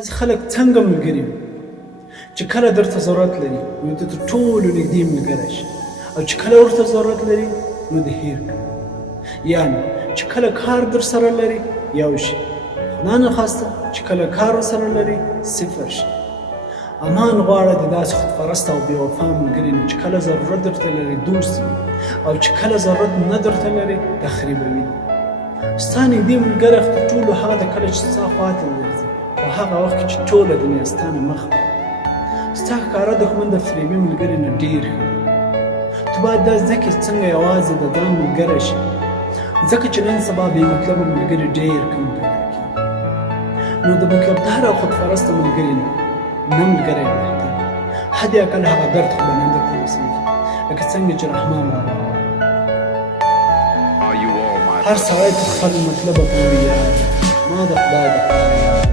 بعضې خلک څنګه ملګري وي چې کله درته ضرورت لري نو د تر ټولو نږدې ملګری شي او چې کله ورته ضرورت لري نو د هیر کړي. یعنې چې کله کار در سره لري یو شي، خدا نخواسته چې کله کار ورسره لري صفر شي. امان غواړه د داسې خودپرسته او بېوفا ملګري نه چې کله ضرورت درته لري دوست وي او چې کله ضرورت نه درته لري تخریبوي. ستا نږدې ملګری تر ټولو هغه د کله چې ستا خواته ورځي په هغه وخت کې چې ټوله دنیا ستا نه مخ وړي. ستا ښکاره دښمن د فریبي ملګري نه ډېر ښه دی. تو باید دا زده کړې څنګه یوازې د ځان ملګری شي، ځکه چې نن سبا بې مطلبه ملګري ډېر کم پیدا کېږي. نو د مطلبدار او خودپرسته ملګري نه ملګری بهتر، حد اقل هغه درد خو به نه درته رسېږي لکه څنګه چې رحمان بابا وایي هر سړی تر خپل مطلبه پورې یار ما د خدای د پاره یار